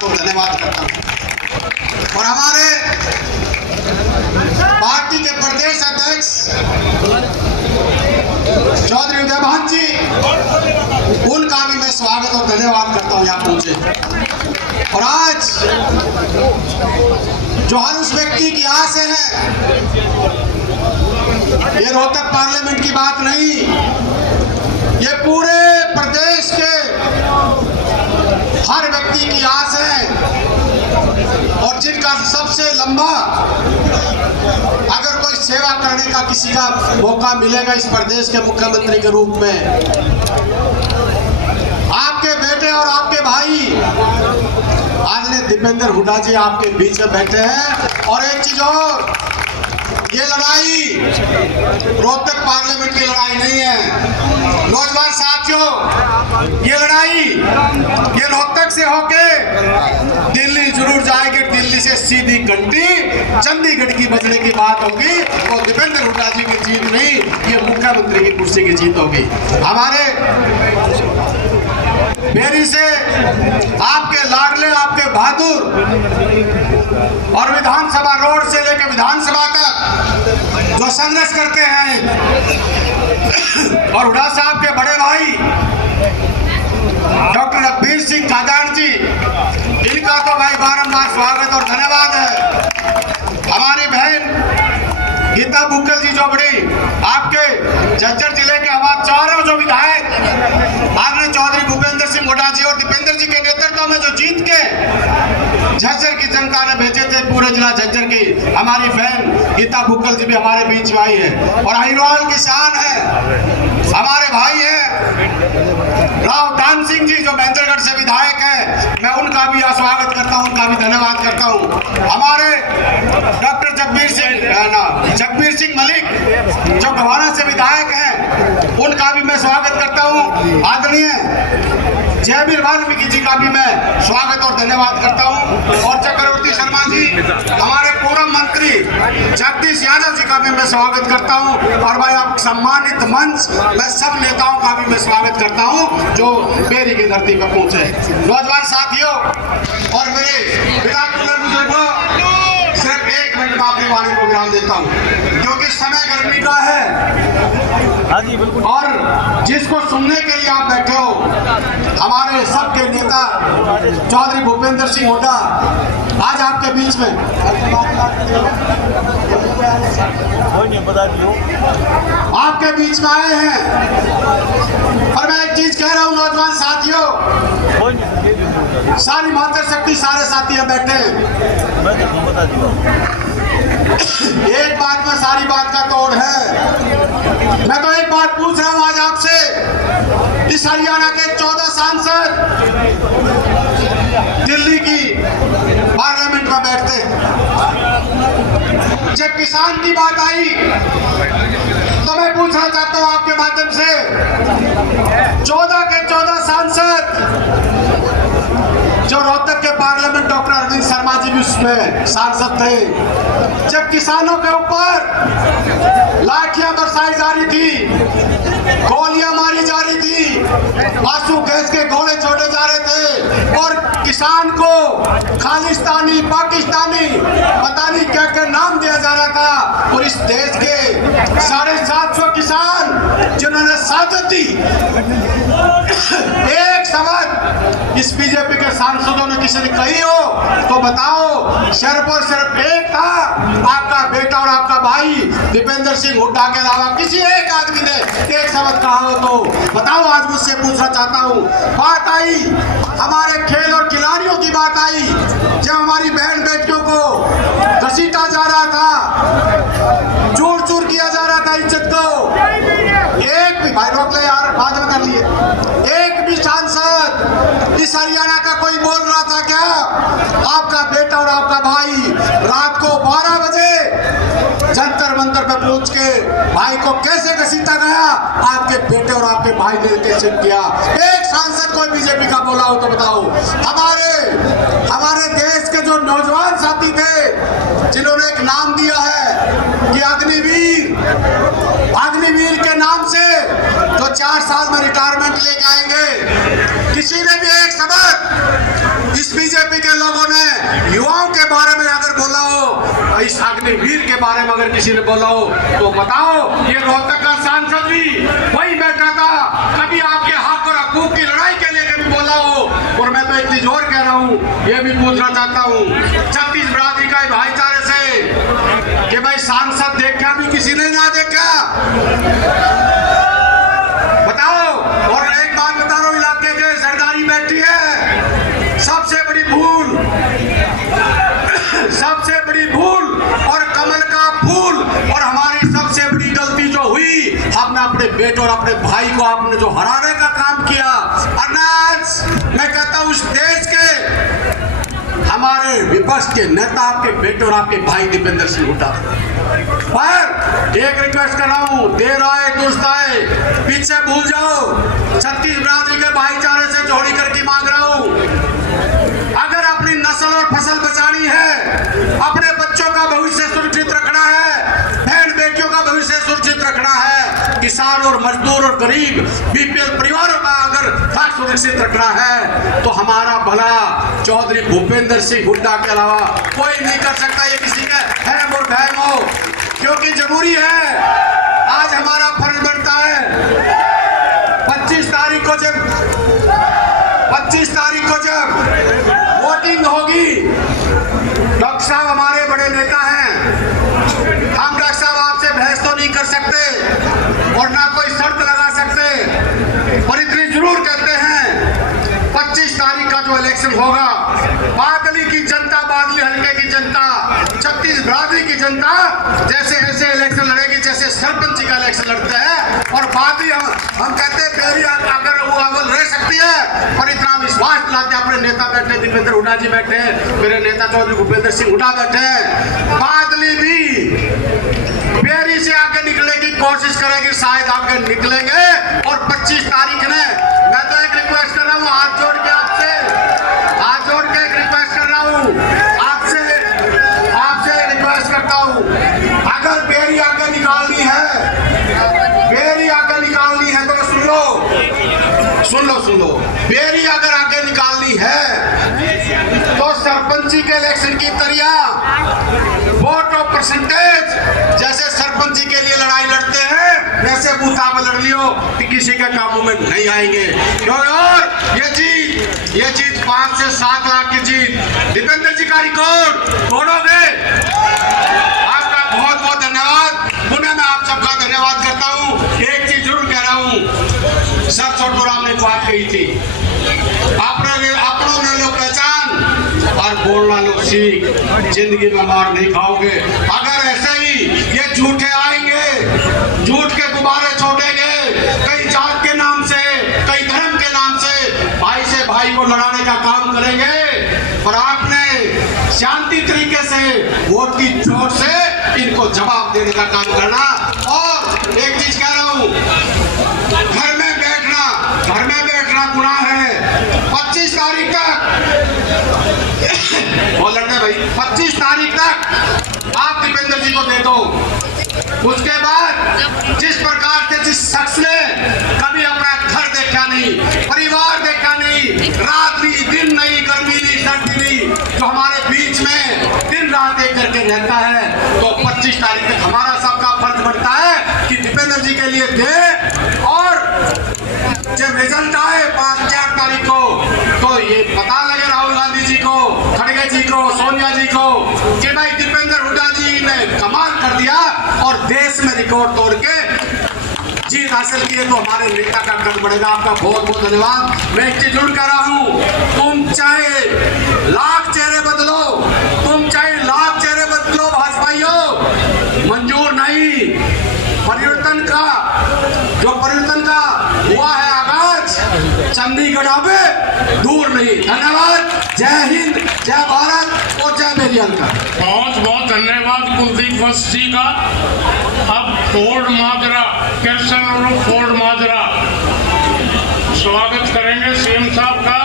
को धन्यवाद करता हूँ। और हमारे पार्टी के प्रदेश अध्यक्ष चौधरी उदय भान जी, उनका भी मैं स्वागत और धन्यवाद करता हूँ यहाँ पहुंचे। और आज जो हर उस व्यक्ति की आस है, ये रोहतक पार्लियामेंट की बात नहीं, ये पूरे प्रदेश के हर व्यक्ति की आस है। और जिनका सबसे लंबा अगर कोई सेवा करने का किसी का मौका मिलेगा इस प्रदेश के मुख्यमंत्री के रूप में, आपके बेटे और आपके भाई आदरणीय दीपेंद्र हुड्डा जी आपके बीच में बैठे हैं। और एक चीज और, ये लड़ाई रोहतक पार्लियामेंट की लड़ाई नहीं है नौजवान साथियों, ये लड़ाई ये रोहतक से होके दिल्ली जरूर जाएगी। दिल्ली से सीधी घंटी चंडीगढ़ की बजने की बात होगी। तो दीपेंद्र हुड्डा जी की जीत नहीं, ये मुख्यमंत्री की कुर्सी की जीत होगी। हमारे बेरी से आपके लाडले, आपके बहादुर, और विधानसभा रोड से लेकर विधानसभा तक जो संघर्ष करते हैं, और हुड्डा साहब के बड़े भाई डॉक्टर रघबीर सिंह काजान जी, इनका तो भाई बारंबार स्वागत और धन्यवाद है। हमारी बहन गीता बुक्कल जी जो बड़ी आपके झज्जर जिले के हमारे चारों जो विधायक आदरणीय चौधरी भूपेंद्र सिंह हुड्डा जी और दीपेंद्र जी के नेतृत्व में जो जीत के झज्जर की जनता ने भेजे थे, पूरे जिला झज्जर की हमारी बहन गीता बुक्कल जी भी हमारे बीच में आई है। और अहिरवाल की शान है, हमारे भाई है राव दान सिंह जी जो महेंद्रगढ़ से विधायक है, मैं उनका भी स्वागत करता हूं, उनका भी धन्यवाद करता हूं। हमारे डॉक्टर जगबीर सिंह मलिक जो गवाना से विधायक हैं, उनका भी मैं स्वागत करता हूं। आदरणीय जयवीर वाल्मीकि जी का भी मैं स्वागत और धन्यवाद करता हूं। और चक्रवर्ती शर्मा जी, हमारे पूर्व मंत्री जगदीश यादव जी का भी मैं स्वागत करता हूं। और भाई आप सम्मानित मंच, मैं सब नेताओं का भी मैं स्वागत करता हूं जो बेरी की धरती पर पहुंचे। नौजवान साथियों और मेरे पिता बुजुर्गों, सिर्फ 1 मिनट में अपनी वाणी को विराम देता हूं, क्योंकि समय गर्मी का है और जिसको सुनने के लिए आप बैठे हो, हमारे सबके नेता चौधरी भूपेंद्र सिंह हुड्डा आज आपके बीच में आपके बीच में आए हैं। और मैं एक चीज कह रहा हूं नौजवान साथियों, सारी मातृशक्ति सारे साथी यहाँ बैठे हैं। एक बात में सारी बात का तोड़ है। मैं तो एक बात पूछ रहा हूं आज आपसे, इस हरियाणा के 14 सांसद दिल्ली की पार्लियामेंट में बैठते हैं, जब किसान की बात आई तो मैं पूछना चाहता हूं आपके माध्यम से, 14 के 14 सांसद जो रोहतक के पार्लियामेंट डॉक्टर अरविंद शर्मा जी भी उसमें सांसद थे, जब किसानों के ऊपर लाठियां बरसाई जा रही थी, गोलियां मारी जा रही थी, आंसू गैस के गोले छोड़े जा रहे थे, और किसान को खालिस्तानी, पाकिस्तानी, पता नहीं क्या क्या नाम दिया जा रहा था। और इस देश के 750 किसान जिन्होंने शहादत दी, एक शब्द इस बीजेपी के सांसदों ने किसी ने कही हो तो बताओ। सिर्फ और सिर्फ एक था, आपका बेटा और आपका भाई दीपेंद्र सिंह हुड्डा के अलावा किसी एक आदमी ने एक शब्द कहा हो तो बताओ। आज मुझसे पूछना चाहता हूँ, बात आई हमारे खेल और खिलाड़ियों की बात आई, जब हमारी बहन बेटियों को घसीटा जा रहा था, चूर चूर किया जा रहा था इज्जत को, एक भी भाई रोक ले यार, बाद में कर लिए, एक भी सांसद इस हरियाणा का कोई बोल रहा था क्या? आपका बेटा और आपका भाई रात को 12 बजे जंतर मंतर पे पहुंच के भाई को कैसे घसीटा गया, आपके बेटे और आपके भाई ने कैसे किया? एक सांसद कोई बीजेपी का बोला हो तो बताओ। हमारे देश के जो नौजवान साथी थे जिन्होंने एक नाम दिया है कि अग्निवीर के नाम से जो 4 साल में रिटायरमेंट लेके आएंगे, किसी ने भी एक शब्द इस बीजेपी के युवाओं के बारे में अगर बोला हो, इस अग्निवीर के बारे में अगर किसी ने बोला हो, तो बताओ ये रोहतक का सांसद भी वही बैठा था, कभी आपके हक और हकूक की लड़ाई के लिए कभी बोला हो। और मैं तो एक चीज और कह रहा हूँ, ये भी पूछना चाहता हूँ छत्तीस बिरादरी का भाईचारे से कि भाई सांसद देखा भी किसी ने ना देखा, बताओ। और एक बात बता रहा हूँ, इलाके के सरदारी बैठी है, सबसे बड़ी भूल और कमल का फूल, और हमारी सबसे बड़ी गलती जो हुई, हमने अपने बेटे और अपने भाई को आपने जो हराने का काम किया। अनाज मैं कहता हूँ उस देश के हमारे विपक्ष के नेता आपके बेटे और आपके भाई दीपेंद्र सिंह हुड्डा। पर एक रिक्वेस्ट कर रहा हूँ, देर आए दुरुस्त आए, पीछे भूल जाओ, छत्तीस बिरादरी के भाईचारे से जोड़ी करके मांग रहा हूँ, अगर अपनी नस्ल और फसल बचानी है, अपने बच्चों का भविष्य सुरक्षित रखना है, बहन बेटियों का भविष्य सुरक्षित रखना है, किसान और मजदूर और गरीब बीपीएल परिवारों का अगर हक सुरक्षित रखना है, तो हमारा भला चौधरी भूपेंद्र सिंह हुड्डा के अलावा कोई नहीं कर सकता। ये किसी का है मूर्ख हो, क्योंकि जरूरी है, आज हमारा फर्ज बनता है 25 तारीख को जब वोटिंग होगी, डॉक्टर साहब हमारे बड़े नेता हैं, हम डॉक्टर साहब आपसे बहस तो नहीं कर सकते और ना कोई शर्त लगा सकते, पर इतनी जरूर कहते हैं 25 तारीख का जो इलेक्शन होगा, बादली की जनता, बादली हल्के की जनता, छत्तीस बिरादरी की जनता जैसे ऐसे इलेक्शन लड़ेगी जैसे सरपंच का इलेक्शन लड़ते हैं, और बादली हम कहते हैं पहली अगर वो अव्वल रह सकती है, पर इतना विश्वास दिलाते अपने नेता बैठे दीपेंद्र हुड्डा जी बैठे, मेरे नेता चौधरी भूपेंद्र सिंह हुड्डा बैठे, बादली भी बेरी से आगे निकलने की कोशिश करेगी, शायद आगे निकलेंगे। और 25 तारीख ने मैं तो एक रिक्वेस्ट कर रहा हूँ, हाथ जोड़ के एक रिक्वेस्ट कर रहा हूँ, आपसे रिक्वेस्ट करता हूँ, अगर बेरी आगे निकालनी है तो सुन लो, बेरी अगर आगे निकालनी है तो सरपंची के इलेक्शन की तरिया वोट और परसेंटेज जैसे सरपंची के लिए लड़ाई लड़ते हैं, वैसे बूथा में लड़ लियो कि किसी के काबू में नहीं आएंगे। और ये जीत 5 से 7 लाख की जीत, दीपेंद्र जी का रिकॉर्ड तोड़ोगे। आपका बहुत बहुत धन्यवाद, पुनः मैं आप सबका धन्यवाद करता हूँ। एक चीज जरूर कह रहा हूँ, सर छोटूराम ने बात कही थी, अपनों ने लो पहचान और बोलना लो सीख, जिंदगी में मार नहीं खाओगे। अगर ऐसे ही ये झूठे आएंगे, झूठ के गुब्बारे छोड़ेंगे, कई जात के नाम से, कई धर्म के नाम से भाई से भाई को लड़ाने का काम करेंगे, और आपने शांति तरीके से वोट की चोट से इनको जवाब देने का काम करना। और एक चीज कह रहा हूँ, घर में बैठना गुनाह है। 25 तारीख तक बोल रहे भाई, 25 तारीख तक आप दीपेंद्र जी को दे दो, उसके बाद जिस प्रकार से जिस शख्स ने कभी अपना घर देखा नहीं, परिवार देखा नहीं, रात नहीं, दिन नहीं, गर्मी नहीं, सर्दी नहीं, जो हमारे बीच में दिन रात एक करके रहता है, तो 25 तारीख तक हमारा सबका फर्ज बनता है कि दीपेंद्र जी के लिए दे। और जब रिजल्ट आए 5-4 तारीख को, तो ये पता लगे राहुल गांधी जी को, खड़गे जी को, सोनिया जी को कि भाई दीपेंद्र हुड्डा जी ने कमाल कर दिया और देश में रिकॉर्ड तोड़ के जीत हासिल की है, तो हमारे नेता का कद बढ़ेगा। आपका बहुत बहुत धन्यवाद। मैं एक चीज जरूर कह रहा हूँ, तुम चाहे लाख चेहरे बदलो, भाजपाइयों, मंजूर नहीं। परिवर्तन का हुआ है आगाज, चंडीगढ़ अब दूर नहीं। धन्यवाद। जय हिंद, जय भारत और जय मेरी अंका। बहुत बहुत धन्यवाद कुलदीप वत्स जी का। अब फोर्ड माजरा, कृष्ण फोर्ड माजरा स्वागत करेंगे सीएम साहब का।